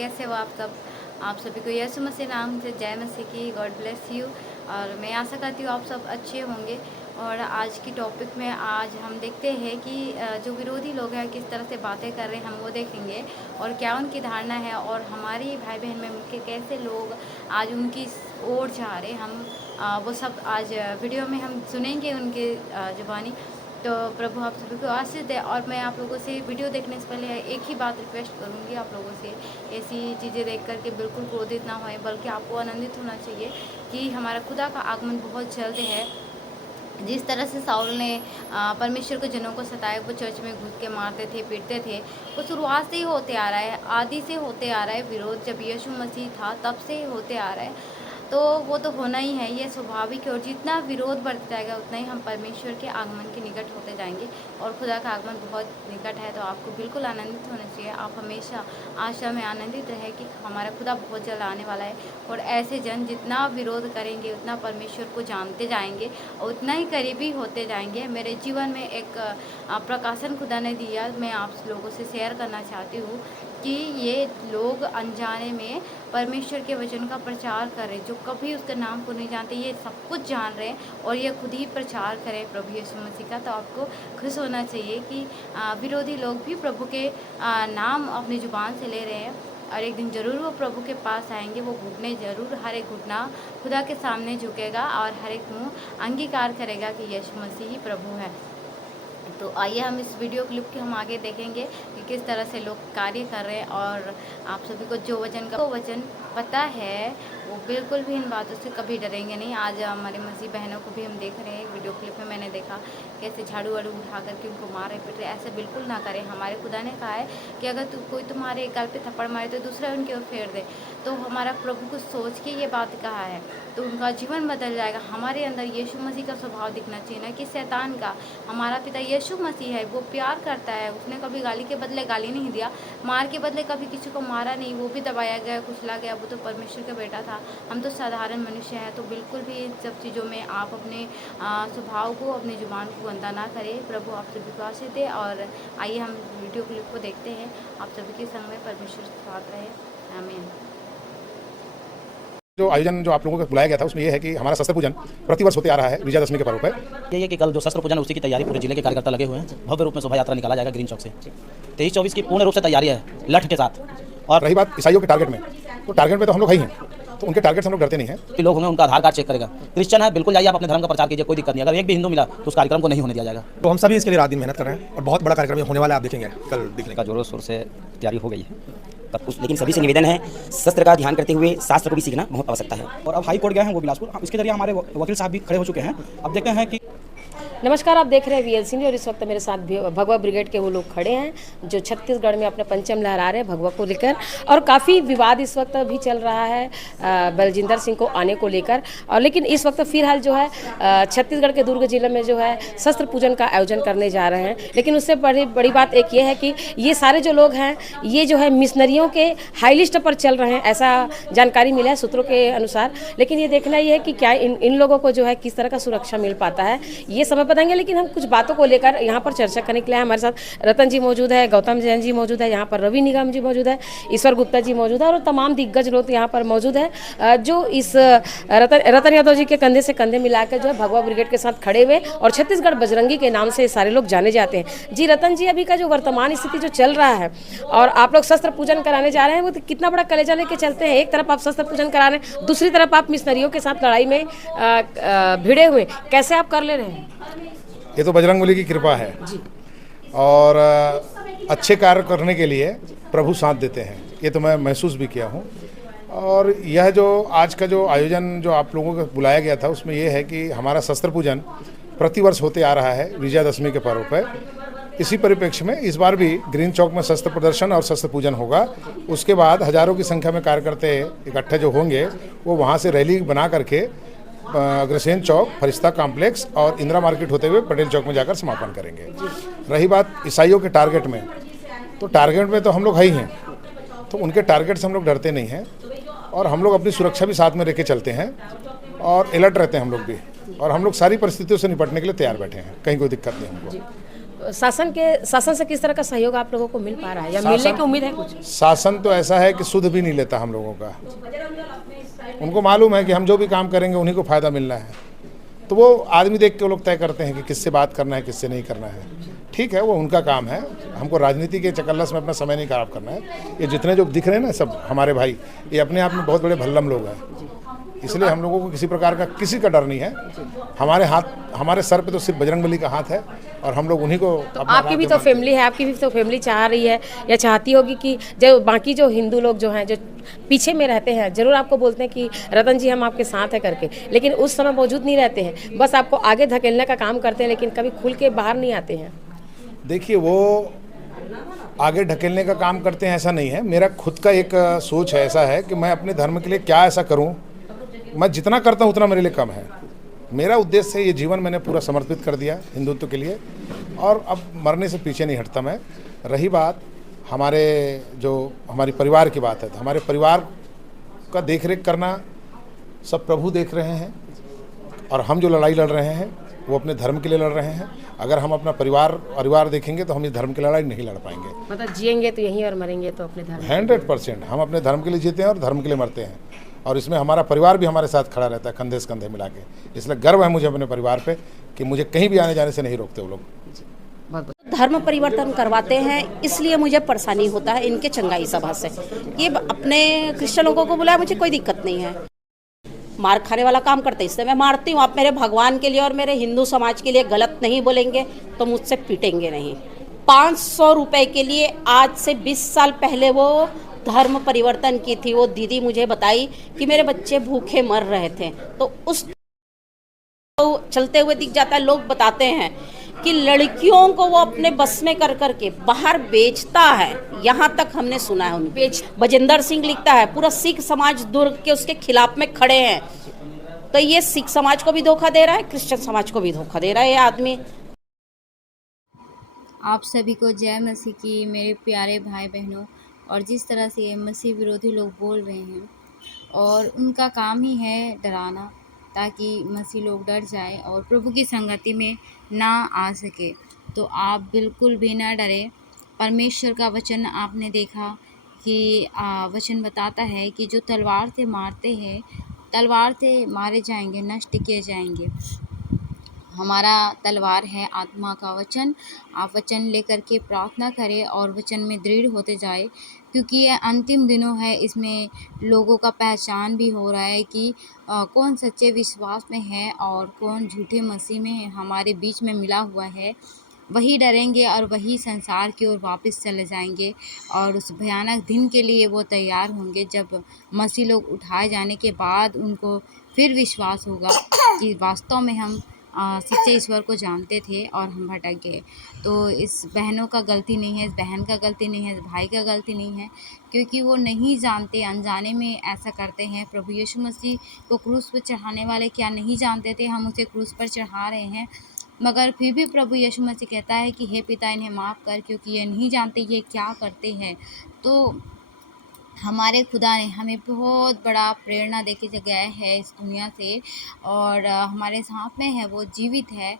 कैसे हो आप सभी को यीशु मसीह नाम से जय मसीह की, गॉड ब्लेस यू। और मैं आशा करती हूँ आप सब अच्छे होंगे। और आज की टॉपिक में आज हम देखते हैं कि जो विरोधी लोग हैं किस तरह से बातें कर रहे हैं, हम वो देखेंगे और क्या उनकी धारणा है और हमारी भाई बहन में उनके कैसे लोग आज उनकी ओर जा रहे हैं। हम वो सब आज वीडियो में हम सुनेंगे उनके ज़ुबानी। तो प्रभु आप सभी को आशीष दे। और मैं आप लोगों से वीडियो देखने से पहले एक ही बात रिक्वेस्ट करूंगी आप लोगों से, ऐसी चीज़ें देख करके बिल्कुल क्रोधित ना होए, बल्कि आपको आनंदित होना चाहिए कि हमारा खुदा का आगमन बहुत जल्द है। जिस तरह से साउल ने परमेश्वर के जनों को सताया, वो चर्च में घुस के मारते थे, पीटते थे, वो शुरुआत से ही होते आ रहा है, आदि से होते आ रहा है। विरोध जब यीशु मसीह था तब से होते आ रहा है, तो वो तो होना ही है, ये स्वाभाविक है। और जितना विरोध बढ़ता जाएगा उतना ही हम परमेश्वर के आगमन के निकट होते जाएंगे। और खुदा का आगमन बहुत निकट है, तो आपको बिल्कुल आनंदित होना चाहिए। आप हमेशा आशा में आनंदित रहे कि हमारा खुदा बहुत जल्द आने वाला है। और ऐसे जन जितना विरोध करेंगे उतना परमेश्वर को जानते जाएंगे और उतना ही करीबी होते जाएंगे। मेरे जीवन में एक प्रकाशन खुदा ने दिया, मैं आप लोगों से शेयर करना चाहती हूँ कि ये लोग अनजाने में परमेश्वर के वचन का प्रचार करें, जो कभी उसके नाम को नहीं जानते, ये सब कुछ जान रहे हैं और ये खुद ही प्रचार करें प्रभु यीशु मसीह का। तो आपको खुश होना चाहिए कि विरोधी लोग भी प्रभु के नाम अपनी ज़ुबान से ले रहे हैं और एक दिन ज़रूर वो प्रभु के पास आएंगे। वो घुटने ज़रूर, हर एक घुटना खुदा के सामने झुकेगा और हर एक मुँह अंगीकार करेगा कि यीशु मसीह ही प्रभु है। तो आइए हम इस वीडियो क्लिप के हम आगे देखेंगे कि किस तरह से लोग कार्य कर रहे हैं। और आप सभी को जो वचन पता है वो बिल्कुल भी इन बातों से कभी डरेंगे नहीं। आज हमारे मसीह बहनों को भी हम देख रहे हैं, वीडियो क्लिप में मैंने देखा कैसे झाड़ू वाड़ू उठा करके उनको मारे पीट रहे। ऐसे बिल्कुल ना करें। हमारे खुदा ने कहा है कि अगर कोई तुम्हारे गाल पे थप्पड़ मारे तो दूसरा उनकी ओर फेर दे। तो हमारा प्रभु को सोच के ये बात कहा है तो उनका जीवन बदल जाएगा। हमारे अंदर यीशु मसीह का स्वभाव दिखना चाहिए, ना कि शैतान का। हमारा पिता यीशु मसीह है, वो प्यार करता है। उसने कभी गाली के बदले गाली नहीं दिया, मार के बदले कभी किसी को मारा नहीं, वो भी दबाया गया, कुचला गया, वो तो परमेश्वर का बेटा था। हम तो साधारण मनुष्य हैं। तो बिल्कुल भी इन सब चीज़ों में आप अपने स्वभाव को, अपनी जुबान को गंदा ना करें। प्रभु आप सभी को आशीष दे। और आइए हम वीडियो क्लिप को देखते हैं। आप सभी के संग में परमेश्वर के साथ रहे। आमीन। जो आयोजन जो आप लोगों को बुलाया गया था उसमें यह है कि हमारा शस्त्र पूजन प्रतिवर्ष होते आ रहा है विजयादशमी के पर्व पर। यही है कि कल जो शस्त्र पूजन उसी की तैयारी पूरे जिले के कार्यकर्ता लगे हुए हैं। भव्य रूप में शोभा यात्रा निकाला जाएगा ग्रीन चौक से। 23-24 की पूर्ण रूप से तैयारी है लठ के साथ। और रही बात ईसाइयों के टारगेट में, तो टारगेट में तो हम लोग है ही हैं, तो उनके टारगेट से हम लोग डरते नहीं हैं। कि लोग होंगे उनका आधार कार्ड चेक करेगा। क्रिश्चियन है, बिल्कुल जाइए आप अपने धर्म का प्रचार कीजिए, कोई दिक्कत नहीं। अगर एक भी हिंदू मिला तो उस कार्यक्रम को नहीं होने दिया जाएगा। तो हम सभी इसके लिए रात दिन मेहनत कर रहे हैं और बहुत बड़ा कार्यक्रम होने वाला है। आप देखेंगे कल दिखने का जोरों शोर से तैयारी हो गई है। लेकिन सभी से निवेदन है, शस्त्र का ध्यान करते हुए शास्त्र को भी सीखना बहुत आवश्यकता है। और अब हाई कोर्ट गए हैं वो बिलासपुर, इसके जरिए हमारे वकील साहब भी खड़े हो चुके हैं। अब देखते हैं कि नमस्कार, आप देख रहे हैं VLC न्यूज़ और इस वक्त मेरे साथ भगवा ब्रिगेड के वो लोग खड़े हैं जो छत्तीसगढ़ में अपने पंचम लहरा रहे हैं भगवा को लेकर। और काफ़ी विवाद इस वक्त भी चल रहा है बलजिंदर सिंह को आने को लेकर। और लेकिन इस वक्त फिलहाल जो है छत्तीसगढ़ के दुर्ग जिले में जो है शस्त्र पूजन का आयोजन करने जा रहे हैं। लेकिन उससे बड़ी बात एक ये है कि ये सारे जो लोग हैं ये जो है मिशनरियों के हाई लिस्ट पर चल रहे हैं, ऐसा जानकारी मिला है सूत्रों के अनुसार। लेकिन ये देखना ये है कि क्या इन लोगों को जो है किस तरह का सुरक्षा मिल पाता है, ये समय बताएंगे। लेकिन हम कुछ बातों को लेकर यहाँ पर चर्चा करने के लिए हमारे साथ रतन जी मौजूद है, गौतम जैन जी मौजूद है, यहाँ पर रवि निगम जी मौजूद है, ईश्वर गुप्ता जी मौजूद है और तमाम दिग्गज लोग यहाँ पर मौजूद है जो इस रतन यादव जी के कंधे से कंधे मिलाकर जो है भगवा ब्रिगेड के साथ खड़े हुए और छत्तीसगढ़ बजरंगी के नाम से सारे लोग जाने जाते हैं। जी रतन जी, अभी का जो वर्तमान स्थिति जो चल रहा है और आप लोग शस्त्र पूजन कराने जा रहे हैं, वो तो कितना बड़ा कलेजा लेके चलते हैं। एक तरफ आप शस्त्र पूजन करा रहे हैं, दूसरी तरफ आप मिशनरियों के साथ लड़ाई में भिड़े हुए, कैसे आप कर ले रहे हैं? ये तो बजरंगबली की कृपा है और अच्छे कार्य करने के लिए प्रभु साथ देते हैं, ये तो मैं महसूस भी किया हूँ। और यह जो आज का जो आयोजन जो आप लोगों को बुलाया गया था उसमें यह है कि हमारा शस्त्र पूजन प्रतिवर्ष होते आ रहा है विजयादशमी के पर्व पर। इसी परिप्रेक्ष्य में इस बार भी ग्रीन चौक में शस्त्र प्रदर्शन और शस्त्र पूजन होगा। उसके बाद हजारों की संख्या में कार्यकर्ता इकट्ठे जो होंगे वो वहाँ से रैली बना करके अग्रसेन चौक, फरिश्ता कॉम्प्लेक्स और इंदिरा मार्केट होते हुए पटेल चौक में जाकर समापन करेंगे। रही बात ईसाइयों के टारगेट में, तो टारगेट में तो हम लोग है ही हैं, तो उनके टारगेट से हम लोग डरते नहीं हैं और हम लोग अपनी सुरक्षा भी साथ में लेके चलते हैं और अलर्ट रहते हैं हम लोग भी। और हम लोग सारी परिस्थितियों से निपटने के लिए तैयार बैठे हैं, कहीं कोई दिक्कत नहीं हमको। शासन से किस तरह का सहयोग आप लोगों को मिल पा रहा है या मिलने की उम्मीद है कुछ? शासन तो ऐसा है कि सुध भी नहीं लेता हम लोगों का। उनको मालूम है कि हम जो भी काम करेंगे उन्हीं को फ़ायदा मिलना है, तो वो आदमी देख के वो लोग तय करते हैं कि किससे बात करना है, किससे नहीं करना है। ठीक है, वो उनका काम है, हमको राजनीति के चकल्लस में अपना समय नहीं खराब करना है। ये जितने जो दिख रहे हैं ना सब हमारे भाई, ये अपने आप में बहुत बड़े भल्लम लोग हैं, इसलिए हम लोगों को किसी प्रकार का किसी का डर नहीं है। हमारे सर पे तो सिर्फ बजरंगबली का हाथ है और हम लोग उन्हीं को। तो आपकी भी तो फैमिली है, आपकी भी तो फैमिली चाह रही है या चाहती होगी कि जो बाकी जो हिंदू लोग जो हैं, जो पीछे में रहते हैं, जरूर आपको बोलते हैं कि रतन जी हम आपके साथ हैं करके, लेकिन उस समय मौजूद नहीं रहते हैं, बस आपको आगे धकेलने का काम करते हैं, लेकिन कभी खुल के बाहर नहीं आते हैं। देखिए, वो आगे ढकेलने का काम करते हैं ऐसा नहीं है। मेरा खुद का एक सोच है, ऐसा है कि मैं अपने धर्म के लिए क्या ऐसा करूं, मैं जितना करता हूं उतना मेरे लिए कम है। मेरा उद्देश्य है, ये जीवन मैंने पूरा समर्पित कर दिया हिंदुत्व के लिए और अब मरने से पीछे नहीं हटता मैं। रही बात हमारी परिवार की बात है, तो हमारे परिवार का देखरेख करना सब प्रभु देख रहे हैं और हम जो लड़ाई लड़ रहे हैं वो अपने धर्म के लिए लड़ रहे हैं। अगर हम अपना परिवार देखेंगे तो हम इस धर्म की लड़ाई नहीं लड़ पाएंगे। मतलब जिएंगे तो यहीं और मरेंगे तो अपने धर्म। 100% हम अपने धर्म के लिए जीते हैं और धर्म के लिए मरते हैं, और इसमें हमारा परिवार भी हमारे साथ खड़ा रहता है, कंधे से कंधे मिला के। इसलिए गर्व है मुझे अपने परिवार पे कि मुझे कहीं भी आने जाने से नहीं रोकते वो लोग। धर्म परिवर्तन करवाते हैं, इसलिए मुझे परेशानी होता है इनके चंगाई सभा से। ये अपने क्रिश्चियन लोगों को बुलाया, मुझे कोई दिक्कत नहीं है, मार खाने वाला काम करते इससे मैं मारती हूँ। आप मेरे भगवान के लिए और मेरे हिंदू समाज के लिए गलत नहीं बोलेंगे तो मुझसे पीटेंगे नहीं। 500 रुपए के लिए आज से 20 साल पहले वो धर्म परिवर्तन की थी। वो दीदी मुझे बताई कि मेरे बच्चे भूखे मर रहे थे, तो उस तो चलते हुए दिख जाता है। लोग बताते हैं कि लड़कियों को वो अपने बस में कर करके बाहर बेचता है, यहाँ तक हमने सुना है। उन बजेंद्र सिंह लिखता है पूरा सिख समाज दुर्ग के उसके खिलाफ में खड़े हैं। तो ये सिख समाज को भी धोखा दे रहा है, क्रिश्चियन समाज को भी धोखा दे रहा है ये आदमी। आप सभी को जय मसीह की मेरे प्यारे भाई बहनों। और जिस तरह से ये मसीह विरोधी लोग बोल रहे हैं और उनका काम ही है डराना, ताकि मसीह लोग डर जाए और प्रभु की संगति में ना आ सके। तो आप बिल्कुल भी ना डरे। परमेश्वर का वचन आपने देखा कि वचन बताता है कि जो तलवार से मारते हैं तलवार से मारे जाएंगे, नष्ट किए जाएंगे। हमारा तलवार है आत्मा का वचन। आप वचन लेकर के प्रार्थना करें और वचन में दृढ़ होते जाए, क्योंकि ये अंतिम दिनों है। इसमें लोगों का पहचान भी हो रहा है कि कौन सच्चे विश्वास में है और कौन झूठे मसीह में है, हमारे बीच में मिला हुआ है। वही डरेंगे और वही संसार की ओर वापस चले जाएंगे और उस भयानक दिन के लिए वो तैयार होंगे, जब मसीह लोग उठाए जाने के बाद उनको फिर विश्वास होगा कि वास्तव में हम सच्चे ईश्वर को जानते थे और हम भटक गए। तो इस बहनों का गलती नहीं है, इस बहन का गलती नहीं है, इस भाई का गलती नहीं है, क्योंकि वो नहीं जानते, अनजाने में ऐसा करते हैं। प्रभु यीशु मसीह को क्रूस पर चढ़ाने वाले क्या नहीं जानते थे? हम उसे क्रूस पर चढ़ा रहे हैं, मगर फिर भी प्रभु यीशु मसीह कहता है कि हे पिता, इन्हें माफ़ कर, क्योंकि ये नहीं जानते ये क्या करते हैं। तो हमारे खुदा ने हमें बहुत बड़ा प्रेरणा दे के गया है इस दुनिया से, और हमारे साथ में है, वो जीवित है,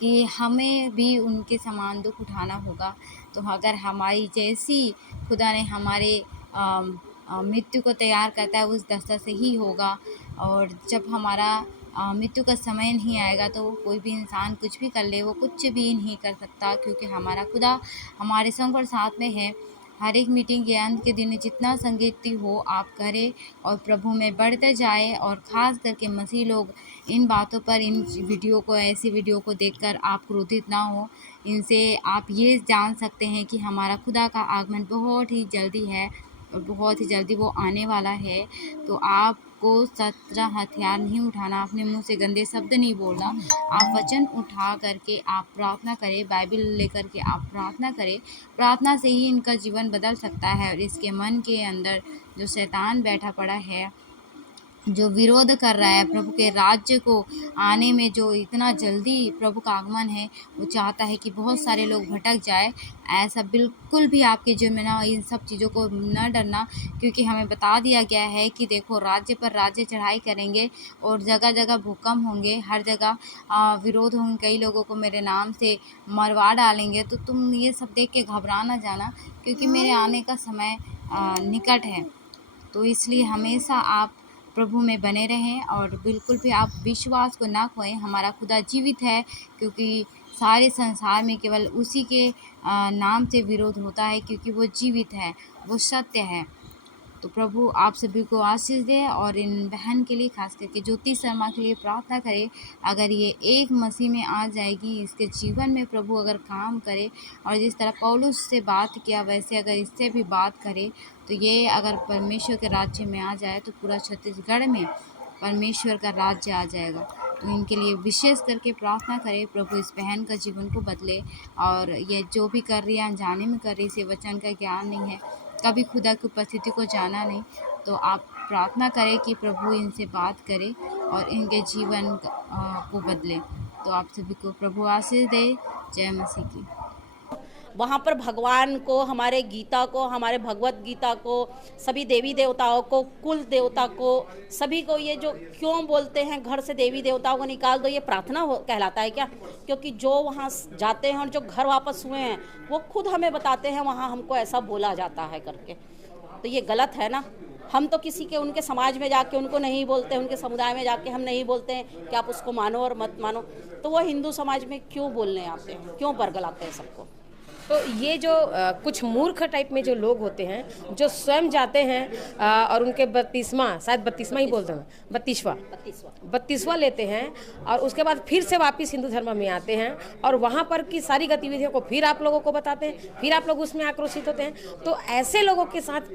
कि हमें भी उनके समान दुख उठाना होगा। तो अगर हमारी जैसी खुदा ने हमारे मृत्यु को तैयार करता है, उस दशा से ही होगा। और जब हमारा मृत्यु का समय नहीं आएगा तो कोई भी इंसान कुछ भी कर ले, वो कुछ भी नहीं कर सकता, क्योंकि हमारा खुदा हमारे संग और साथ में है। हर एक मीटिंग के अंत के दिन जितना संगीति हो आप करें और प्रभु में बढ़ते जाए। और ख़ास करके मसीह लोग इन बातों पर, इन वीडियो को, ऐसी वीडियो को देखकर आप क्रोधित ना हो। इनसे आप ये जान सकते हैं कि हमारा खुदा का आगमन बहुत ही जल्दी है और बहुत ही जल्दी वो आने वाला है। तो आपको 17 हथियार नहीं उठाना, अपने मुंह से गंदे शब्द नहीं बोलना। आप वचन उठा करके आप प्रार्थना करें, बाइबल लेकर के आप प्रार्थना करें। प्रार्थना से ही इनका जीवन बदल सकता है और इसके मन के अंदर जो शैतान बैठा पड़ा है जो विरोध कर रहा है प्रभु के राज्य को आने में, जो इतना जल्दी प्रभु का आगमन है, वो चाहता है कि बहुत सारे लोग भटक जाए। ऐसा बिल्कुल भी आपके जीवन में ना हो, इन सब चीज़ों को न डरना, क्योंकि हमें बता दिया गया है कि देखो राज्य पर राज्य चढ़ाई करेंगे और जगह जगह भूकंप होंगे, हर जगह विरोध होंगे, कई लोगों को मेरे नाम से मरवा डालेंगे। तो तुम ये सब देख के घबरा ना जाना, क्योंकि मेरे आने का समय निकट है। तो इसलिए हमेशा आप प्रभु में बने रहें और बिल्कुल भी आप विश्वास को ना खोएं। हमारा खुदा जीवित है, क्योंकि सारे संसार में केवल उसी के नाम से विरोध होता है, क्योंकि वो जीवित है, वो सत्य है। तो प्रभु आप सभी को आशीष दे और इन बहन के लिए, खास करके ज्योति शर्मा के लिए प्रार्थना करें। अगर ये एक मसीह में आ जाएगी, इसके जीवन में प्रभु अगर काम करे और जिस तरह पौलुस से बात किया वैसे अगर इससे भी बात करे, तो ये अगर परमेश्वर के राज्य में आ जाए तो पूरा छत्तीसगढ़ में परमेश्वर का राज्य आ जाएगा। तो इनके लिए विशेष करके प्रार्थना करें, प्रभु इस बहन का जीवन को बदले। और ये जो भी कर रही है अनजाने में कर रही है, इसे वचन का ज्ञान नहीं है, कभी खुदा की उपस्थिति को जाना नहीं, तो आप प्रार्थना करें कि प्रभु इनसे बात करे और इनके जीवन को बदले। तो आप सभी को प्रभु आशीष दे। जय मसीह की। वहाँ पर भगवान को, हमारे गीता को, हमारे भगवत गीता को, सभी देवी देवताओं को, कुल देवता को, सभी को ये जो क्यों बोलते हैं घर से देवी देवताओं को निकाल दो, ये प्रार्थना कहलाता है क्या? क्योंकि जो वहाँ जाते हैं और जो घर वापस हुए हैं वो खुद हमें बताते हैं वहाँ हमको ऐसा बोला जाता है करके। तो ये गलत है ना। हम तो किसी के, उनके समाज में जाके उनको नहीं बोलते, उनके समुदाय में जाके हम नहीं बोलते हैं कि आप उसको मानो और मत मानो। तो वो हिंदू समाज में क्यों बोलने आते हैं, क्यों बरगलाते हैं सबको? तो ये जो कुछ मूर्ख टाइप में जो लोग होते हैं, जो स्वयं जाते हैं और उनके शायद बत्तीसवां ही बोलते हैं, बत्तीसवां लेते हैं और उसके बाद फिर से वापस हिंदू धर्म में आते हैं और वहाँ पर की सारी गतिविधियों को फिर आप लोगों को बताते हैं, फिर आप लोग उसमें आक्रोशित होते हैं। तो ऐसे लोगों के साथ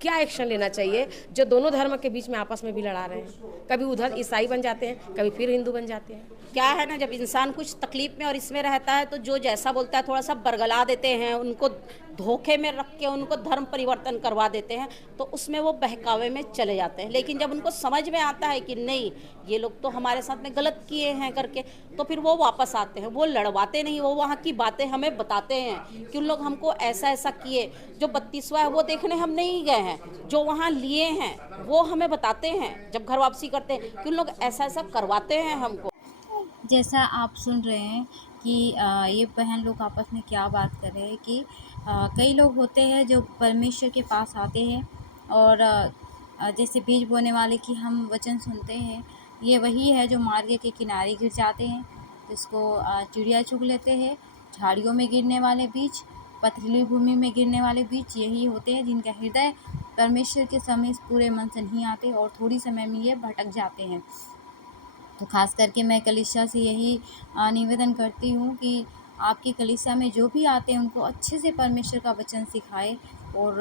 क्या एक्शन लेना चाहिए जो दोनों धर्म के बीच में आपस में भी लड़ा रहे हैं? कभी उधर ईसाई बन जाते हैं, कभी फिर हिंदू बन जाते हैं। क्या है ना, जब इंसान कुछ तकलीफ में और इसमें रहता है तो जो जैसा बोलता है थोड़ा सा बरगला देते हैं, उनको धोखे में रख के उनको धर्म परिवर्तन करवा देते हैं, तो उसमें वो बहकावे में चले जाते हैं। लेकिन जब उनको समझ में आता है कि नहीं, ये लोग तो हमारे साथ में गलत किए हैं करके, तो फिर वो वापस आते हैं। वो लड़वाते नहीं, वो वहाँ की बातें हमें बताते हैं कि उन लोग हमको ऐसा ऐसा किए। जो 32वां है वो देखने हम नहीं गए हैं, जो वहाँ लिए हैं वो हमें बताते हैं जब घर वापसी करते हैं कि उन लोग ऐसा ऐसा करवाते हैं हमको। जैसा आप सुन रहे हैं कि ये बहन लोग आपस में क्या बात कर रहे हैं कि कई लोग होते हैं जो परमेश्वर के पास आते हैं और जैसे बीज बोने वाले की हम वचन सुनते हैं, ये वही है जो मार्ग के किनारे गिर जाते हैं, जिसको चिड़िया चुग लेते हैं। झाड़ियों में गिरने वाले बीज, पथरीली भूमि में गिरने वाले बीज यही होते हैं जिनका हृदय परमेश्वर के समय पूरे मन से नहीं आते और थोड़ी समय में ये भटक जाते हैं। तो ख़ास करके मैं कलीसिया से यही निवेदन करती हूँ कि आपकी कलीसिया में जो भी आते हैं उनको अच्छे से परमेश्वर का वचन सिखाए और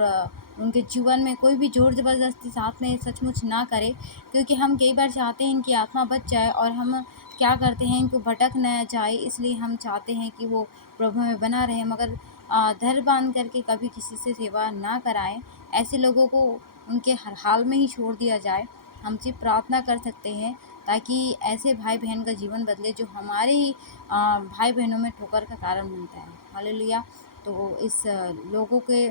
उनके जीवन में कोई भी ज़ोर ज़बरदस्ती साथ में सचमुच ना करे, क्योंकि हम कई बार चाहते हैं इनकी आत्मा बच जाए और हम क्या करते हैं, इनको भटक न जाए, इसलिए हम चाहते हैं कि वो प्रभु में बना रहे, मगर धैर्य बांध करके कभी किसी से सेवा ना कराएं। ऐसे लोगों को उनके हर हाल में ही छोड़ दिया जाए। हम सिर्फ प्रार्थना कर सकते हैं ताकि ऐसे भाई बहन का जीवन बदले जो हमारे ही भाई बहनों में ठोकर का कारण बनता है। हालेलुया। तो इस लोगों के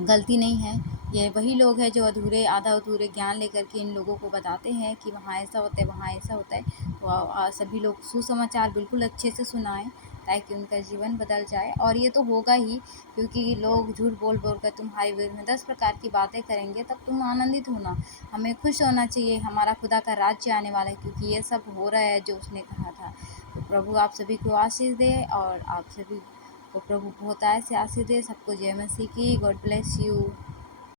गलती नहीं है, ये वही लोग हैं जो आधा अधूरे ज्ञान लेकर के इन लोगों को बताते हैं कि वहाँ ऐसा होता है, वहाँ ऐसा होता है। तो सभी लोग सुसमाचार बिल्कुल अच्छे से सुनाएं ताकि उनका जीवन बदल जाए। और ये तो होगा ही, क्योंकि लोग झूठ बोल बोल कर तुम्हारे विरुद्ध में 10 प्रकार की बातें करेंगे, तब तुम आनंदित होना। हमें खुश होना चाहिए, हमारा खुदा का राज्य आने वाला है, क्योंकि ये सब हो रहा है जो उसने कहा था। तो प्रभु आप सभी को आशीष दे और आप सभी को प्रभु बहुत से आशीष दे। सबको जय मसीह की। God bless you.